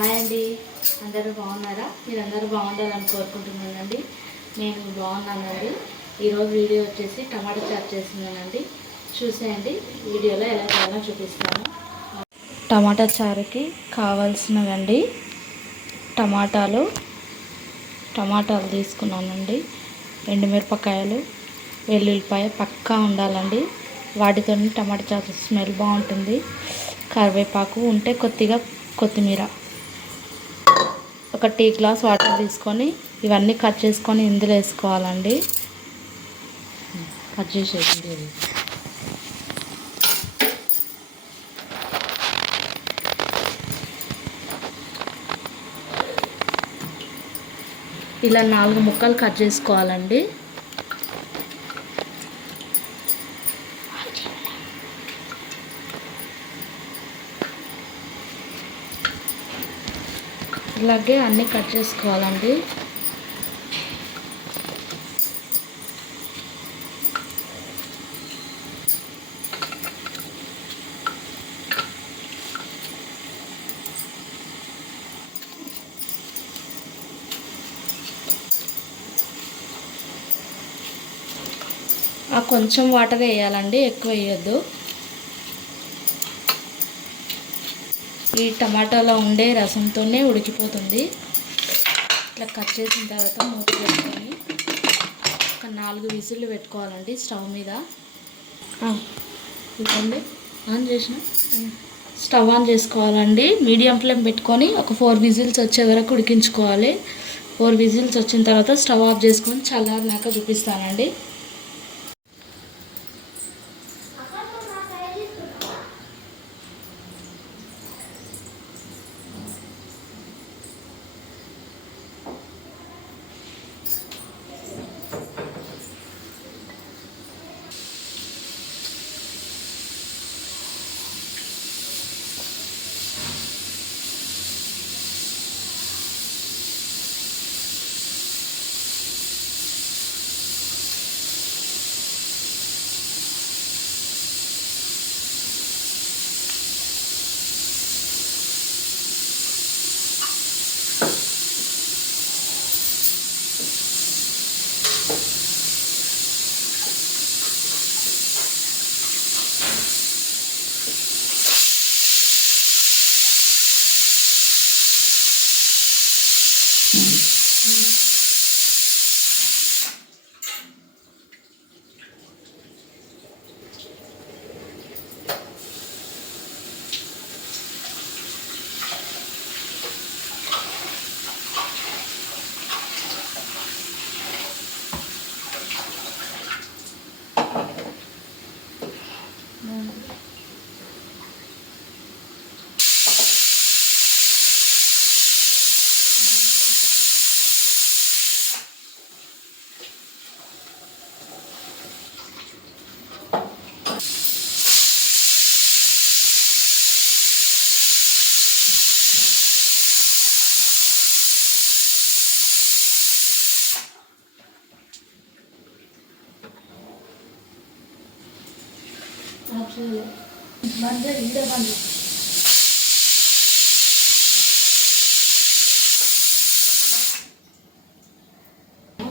Hi అండి, అందరూ బాగున్నారా? మీరందరూ బాగుండాలని కోరుకుంటున్నానండి. నేను బాగున్నానండి. ఈరోజు వీడియో వచ్చేసి టమాటా చారు చేస్తున్నానండి. చూసేయండి, వీడియోలో ఎలా చేయాలో చూపిస్తాను. టమాటా చారుకి కావాల్సినవండి టమాటాలు తీసుకున్నానండి. ఎండుమిరపకాయలు, వెల్లుల్లిపాయ పక్కా ఉండాలండి. వాటితో టమాటా చారు స్మెల్ బాగుంటుంది. కరివేపాకు ఉంటే కొద్దిగా కొత్తిమీర, ఒక టీ గ్లాస్ వాటర్ తీసుకొని ఇవన్నీ కట్ చేసుకొని ఇందులో వేసుకోవాలండి. కట్ చేసేది ఇలా 4 ముక్కలు కట్ చేసుకోవాలండి. ఇలాగే అన్నీ కట్ చేసుకోవాలండి. కొంచెం వాటర్ వేయాలండి, ఎక్కువ వేయొద్దు. ఈ టమాటాలో ఉండే రసంతోనే ఉడికిపోతుంది. ఇట్లా కట్ చేసిన తర్వాత మూత పెట్టుకొని ఒక 4 విజిల్లు పెట్టుకోవాలండి స్టవ్ మీద. ఇవ్వండి, ఆన్ చేసిన స్టవ్ ఆన్ చేసుకోవాలండి. మీడియం ఫ్లేమ్ పెట్టుకొని ఒక 4 విజిల్స్ వచ్చే వరకు ఉడికించుకోవాలి. 4 విజిల్స్ వచ్చిన తర్వాత స్టవ్ ఆఫ్ చేసుకొని చల్లారినాక చూపిస్తానండి.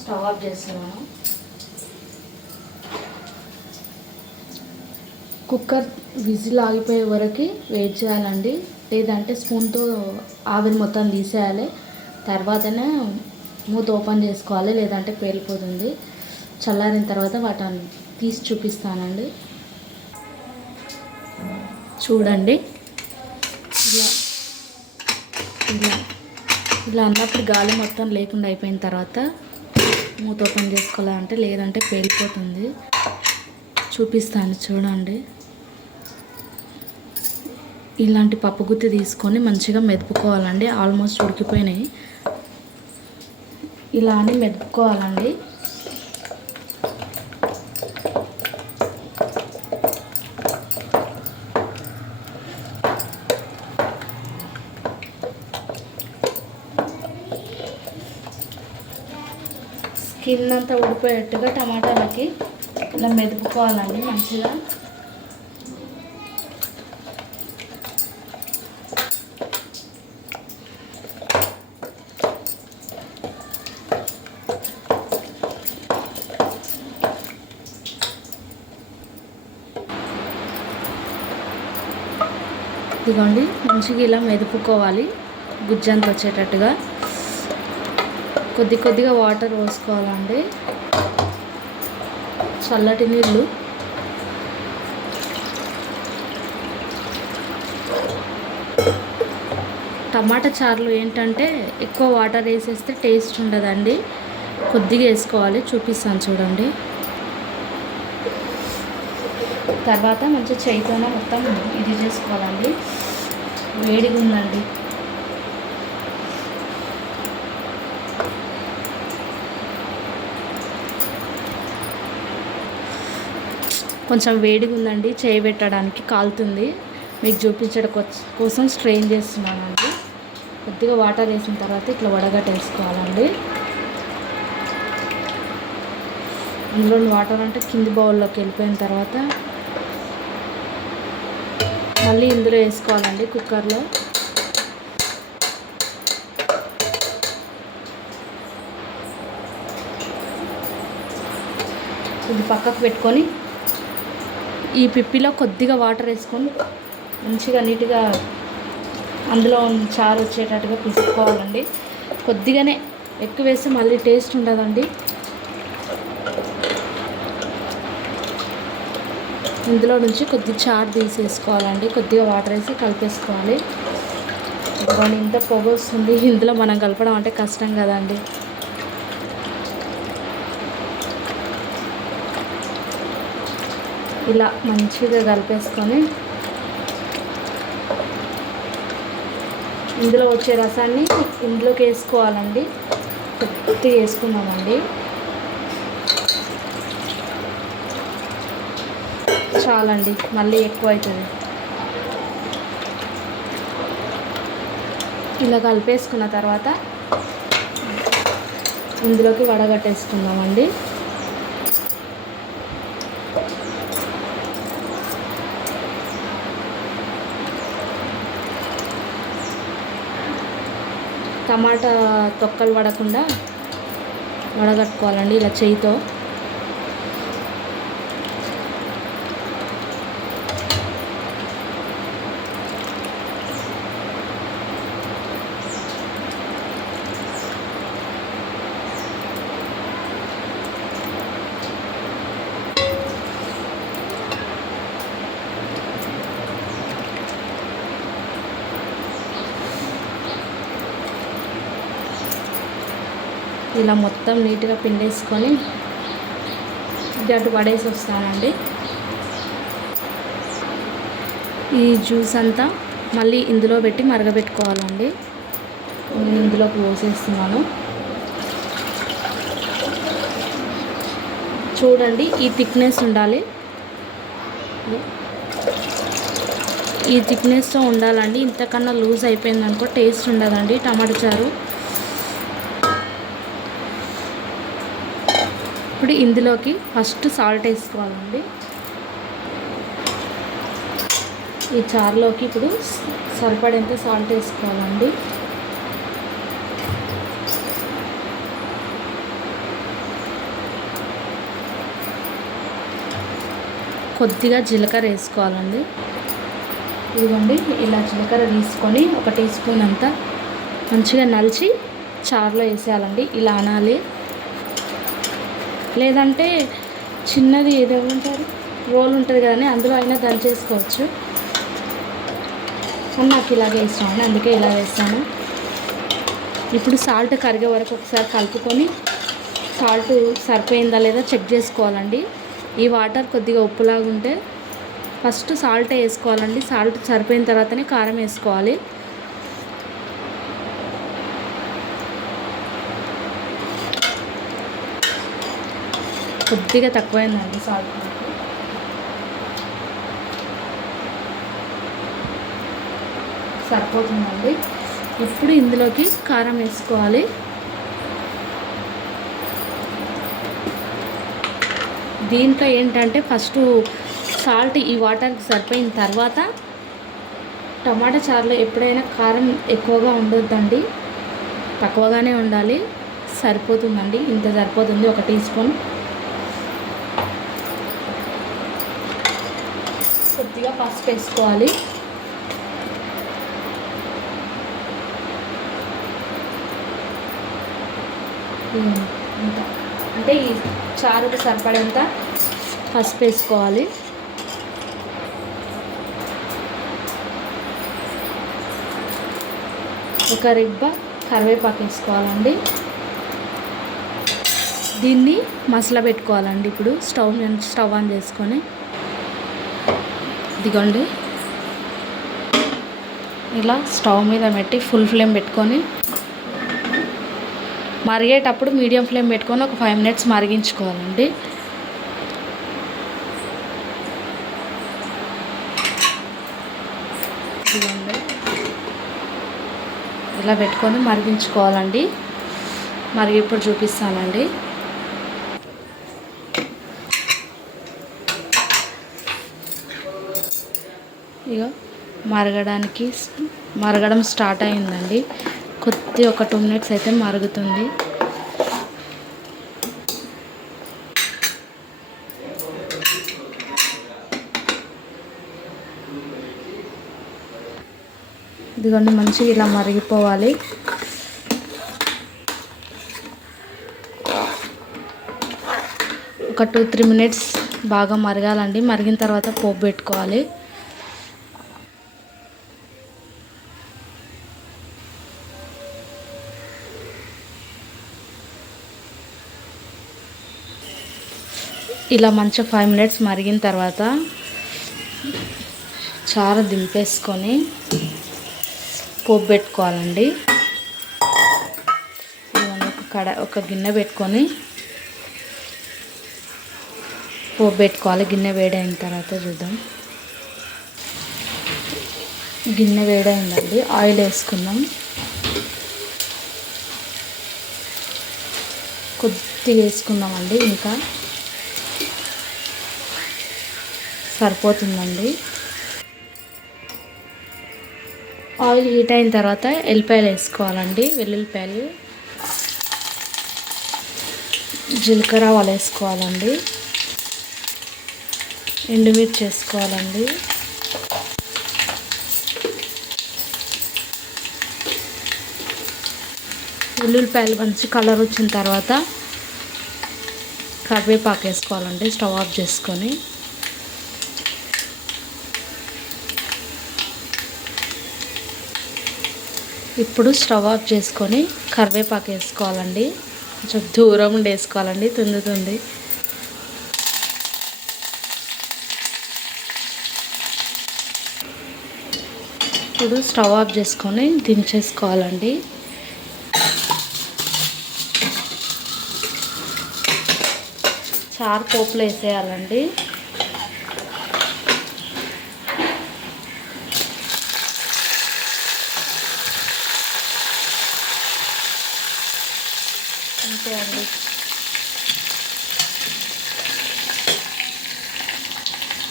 స్టవ్ ఆఫ్ చేస్తున్నాను. కుక్కర్ విజిల్ ఆగిపోయే వరకు వెయిట్ చేయాలండి. లేదంటే స్పూన్తో ఆవిరి మొత్తం తీసేయాలి. తర్వాతనే మూత ఓపెన్ చేసుకోవాలి, లేదంటే పేలిపోతుంది. చల్లారిన తర్వాత వాటిని తీసి చూపిస్తానండి. చూడండి, ఇలా ఇలా ఇలా అన్నప్పుడు గాలి మొత్తం లేకుండా అయిపోయిన తర్వాత మూత ఓపెన్ చేసుకోవాలంటే, లేదంటే పేలిపోతుంది. చూపిస్తాను చూడండి. ఇలాంటి పప్పు గుత్తి తీసుకొని మంచిగా మెదుపుకోవాలండి. ఆల్మోస్ట్ ఉడికిపోయినాయి. ఇలా అని మెదుపుకోవాలండి. స్కిన్ అంతా ఉడిపోయేట్టుగా టమాటాలకి ఇలా మెదుపుకోవాలండి మంచిగా. ఇదిగోండి మంచిగా ఇలా మెదుపుకోవాలి, గుజ్జంత వచ్చేటట్టుగా. కొద్దిగా వాటర్ పోసుకోవాలండి, చల్లటి నీళ్ళు. టమాటా చారులో ఏంటంటే ఎక్కువ వాటర్ వేసేస్తే టేస్ట్ ఉండదండి, కొద్దిగా వేసుకోవాలి. చూపిస్తాను చూడండి. తర్వాత మంచిగా చేయితోనే మొత్తం ఇది చేసుకోవాలండి. వేడిగా ఉందండి. కొంచెం వేడిగా ఉందండి, చేయి పెట్టడానికి కాలుతుంది. మీకు చూపించడం కోసం స్ట్రెయిన్ చేస్తున్నానండి. కొద్దిగా వాటర్ వేసిన తర్వాత ఇట్లా వడగట్టేసుకోవాలండి. అందులో వాటర్ అంటే కింది బౌల్లోకి వెళ్ళిపోయిన తర్వాత మళ్ళీ ఇందులో వేసుకోవాలండి కుక్కర్లో. ఇది పక్కకు పెట్టుకొని ఈ పిప్పిలో కొద్దిగా వాటర్ వేసుకొని మంచిగా నీట్గా అందులో చారు వచ్చేటట్టుగా పిసుకోవాలండి. కొద్దిగానే, ఎక్కువ వేస్తే మళ్ళీ టేస్ట్ ఉండదండి. ఇందులో నుంచి కొద్దిగా చారు తీసేసుకోవాలండి, కొద్దిగా వాటర్ వేసి కలిపేసుకోవాలి. దాని ఇంత పొగ వస్తుంది, ఇందులో మనం కలపడం అంటే కష్టం కదండి. ఇలా మంచిగా కలిపేసుకొని ఇందులో వచ్చే రసాన్ని ఇందులోకి వేసుకోవాలండి. కొద్దిగా వేసుకున్నామండి, చాలండి, మళ్ళీ ఎక్కువ అవుతుంది. ఇలా కలిపేసుకున్న తర్వాత ఇందులోకి వడగట్టేసుకుందామండి. టమాటా తొక్కలు పడకుండా వడగట్టుకోవాలండి ఇలా చేయితో. ఇలా మొత్తం నీట్గా పిండేసుకొని గడ్డు పడేసి వస్తానండి. ఈ జ్యూస్ అంతా మళ్ళీ ఇందులో పెట్టి మరగబెట్టుకోవాలండి. నేను ఇందులోకి పోసేస్తున్నాను. చూడండి, ఈ థిక్నెస్ ఉండాలి, ఈ థిక్నెస్తో ఉండాలండి. ఇంతకన్నా లూజ్ అయిపోయిందనుకో టేస్ట్ ఉండదండి టమాటా చారు. ఇప్పుడు ఇందులోకి ఫస్ట్ సాల్ట్ వేసుకోవాలండి. ఈ చారులోకి ఇప్పుడు సరిపడేంత సాల్ట్ వేసుకోవాలండి. కొద్దిగా జీలకర్ర వేసుకోవాలండి. ఇదిగోండి, ఇలా జీలకర్ర తీసుకొని 1 టీ స్పూన్ అంతా మంచిగా నలిచి చారులో వేసేయాలండి. ఇలా అనాలి, లేదంటే చిన్నది ఏదేమంటారు రోల్ ఉంటుంది కదండి, అందులో అయినా దంచేసుకోవచ్చు. కానీ నాకు ఇలాగే ఇష్టం, అందుకే ఇలా వేస్తాను. ఇప్పుడు సాల్ట్ కరిగే వరకు ఒకసారి కలుపుకొని సాల్ట్ సరిపోయిందా లేదా చెక్ చేసుకోవాలండి. ఈ వాటర్ కొద్దిగా ఉప్పులాగా ఉంటే ఫస్ట్ సాల్ట్ వేసుకోవాలండి. సాల్ట్ సరిపోయిన తర్వాతనే కారం వేసుకోవాలి. కొద్దిగా తక్కువైందండి సాల్ట్, సరిపోతుందండి. ఇప్పుడు ఇందులోకి కారం వేసుకోవాలి. దీంట్లో ఏంటంటే ఫస్ట్ సాల్ట్ ఈ వాటర్కి సరిపోయిన తర్వాత టమాటా చారులో ఎప్పుడైనా కారం ఎక్కువగా ఉండొద్దండి, తక్కువగానే ఉండాలి. సరిపోతుందండి, ఇంత సరిపోతుంది. 1 టీ స్పూన్ కొద్దిగా పసుపు వేసుకోవాలి. ఇంత అంటే ఈ చారుకు సరిపడేంత పసుపు వేసుకోవాలి. ఒక రిబ్బ కరివేపాకు వేసుకోవాలండి. దీన్ని మసాలా పెట్టుకోవాలండి. ఇప్పుడు స్టవ్ ఆన్ చేసుకొని ఇదిగోండి ఇలా స్టవ్ మీద పెట్టి ఫుల్ ఫ్లేమ్ పెట్టుకొని మరిగేటప్పుడు మీడియం ఫ్లేమ్ పెట్టుకొని ఒక 5 minutes మరిగించుకోవాలండి. ఇదిగోండి ఇలా పెట్టుకొని మరిగించుకోవాలండి. మరి ఇప్పుడు చూపిస్తానండి. ఇక మరగడం స్టార్ట్ అయిందండి. ఒక 2 minutes అయితే మరుగుతుంది. ఇదిగోండి మంచిగా ఇలా మరిగిపోవాలి. ఒక 2-3 minutes బాగా మరగాలండి. మరిగిన తర్వాత పోపు పెట్టుకోవాలి. ఇలా మంచిగా 5 minutes మరిగిన తర్వాత చారు దింపేసుకొని పోపు పెట్టుకోవాలండి. ఒక గిన్నె పెట్టుకొని పోపు పెట్టుకోవాలి. గిన్నె వేడైన తర్వాత చూద్దాం. గిన్నె వేడైందండి. ఆయిల్ వేసుకుందాం. కొద్దిగా వేసుకుందామండి. ఇంకా సరిపోతుందండి. ఆయిల్ హీట్ అయిన తర్వాత ఎల్లిపాయలు వేసుకోవాలండి. వెల్లుల్లిపాయలు, జీలకర్ర ఆవాలు వేసుకోవాలండి. ఎండుమిర్చి వేసుకోవాలండి. వెల్లుల్లిపాయలు మంచి కలర్ వచ్చిన తర్వాత కరివేపాకు వేసుకోవాలండి. స్టవ్ ఆఫ్ చేసుకొని ఇప్పుడు స్టవ్ ఆఫ్ చేసుకొని కరివేపాకు వేసుకోవాలండి. కొంచెం దూరం ఉండి వేసుకోవాలండి, తుందుతుంది. ఇప్పుడు స్టవ్ ఆఫ్ చేసుకొని దించేసుకోవాలండి. చారు పోపులో వేసేయాలండి. అంతే అండి.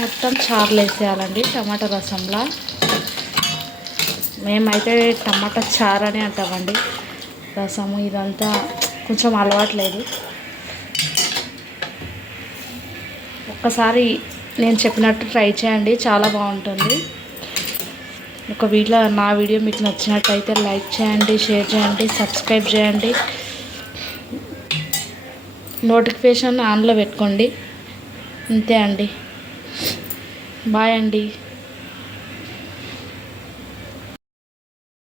మొత్తం చారులు వేసేయాలండి టమాటా రసంలా. మేమైతే టమాటా చారు అని అంటామండి. రసము ఇదంతా కొంచెం అలవాట్లేదు. ఒక్కసారి నేను చెప్పినట్టు ట్రై చేయండి, చాలా బాగుంటుంది. నా వీడియో మీకు నచ్చినట్టయితే లైక్ చేయండి, షేర్ చేయండి, సబ్స్క్రైబ్ చేయండి, నోటిఫికేషన్ ఆన్లో పెట్టుకోండి. అంతే అండి. బాయ్ అండి.